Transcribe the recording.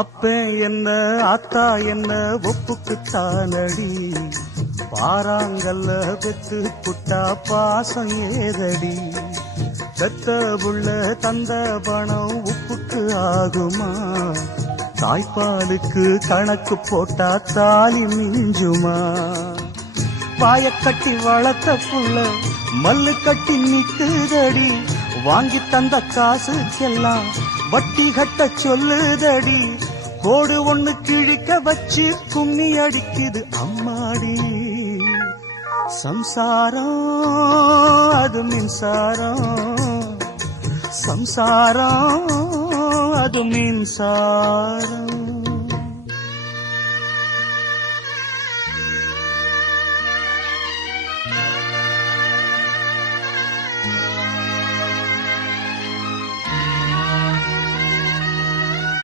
அப்பே என்ன அத்தா என்ன ஒப்புக்குத்தானடி, பாறாங்கல்ல பெத்து புட்டா பாசம் ஏதடி, பெத்த புள்ள தந்த பணம் உப்புக்கு ஆகுமா, தாய்ப்பாலுக்கு கணக்கு போட்டா தாலி மிஞ்சுமா, வாயக்கட்டி வளர்த்த புள்ள மல்லு கட்டி நிக்குதடி, வாங்கி தந்த காசுக்கெல்லாம் வட்டி கட்ட சொல்லுதடி, கோடு ஒண்ணு கிழிக்க வச்சு கும்மி அடிக்குது அம்மாடி. சம்சாரம் அது மின்சாரம், சம்சாரம் அது மின்சாரம்.